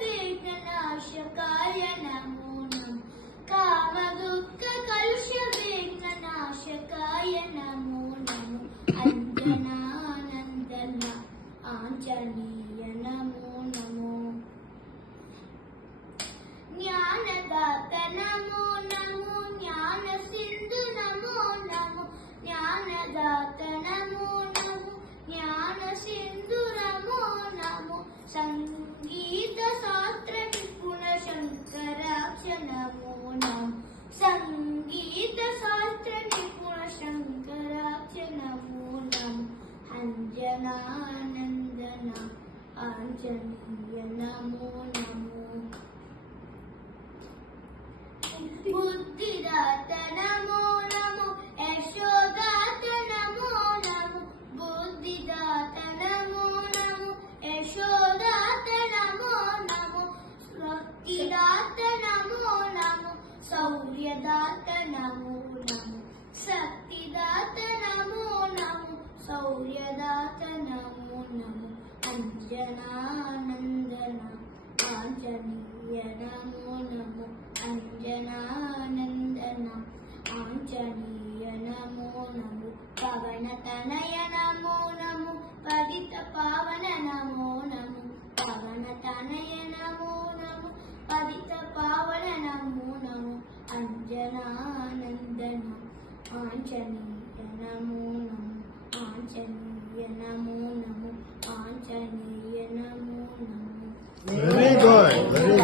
विघ्ननाशकाय नमो नमः कामदुःखकलुषविघ्ननाशकाय नमो नमः अंजनानंदन आंजनेय नमो नमः ज्ञानदाता नमो नमः ज्ञानसिंधु नमो नमः ज्ञानदाता नमो नमः ज्ञानसिंधु नमो नमः संगीत शास्त्र निपुण शंकराक्ष नमो नमः संगीत शास्त्र निपुण शंकराक्ष नमो नमः अंजनानंदन आंजनेय नमो नमः बुद्धिदाता नमो नमः यशोदाता नमो नमः बुद्धिदाता नमो नमः यशोदाता नमो नमः शक्तिदाता नमो नमः शौर्यदाता नमो नमः शक्तिदाता नमो नमः शौर्यदाता नमो नमः अंजनानंदन आंजनेय नमो नमः अंजनानंदन आंजनेय नमो नमः पवनतनय नमो नमः पतित पावन नमो नमः पवनतनय नमो नमः पतित पावन नमो नमः अंजनानंदन आंजनेय नमो नमः आंजनेय नमो नमः आंजनेय नमो नमः।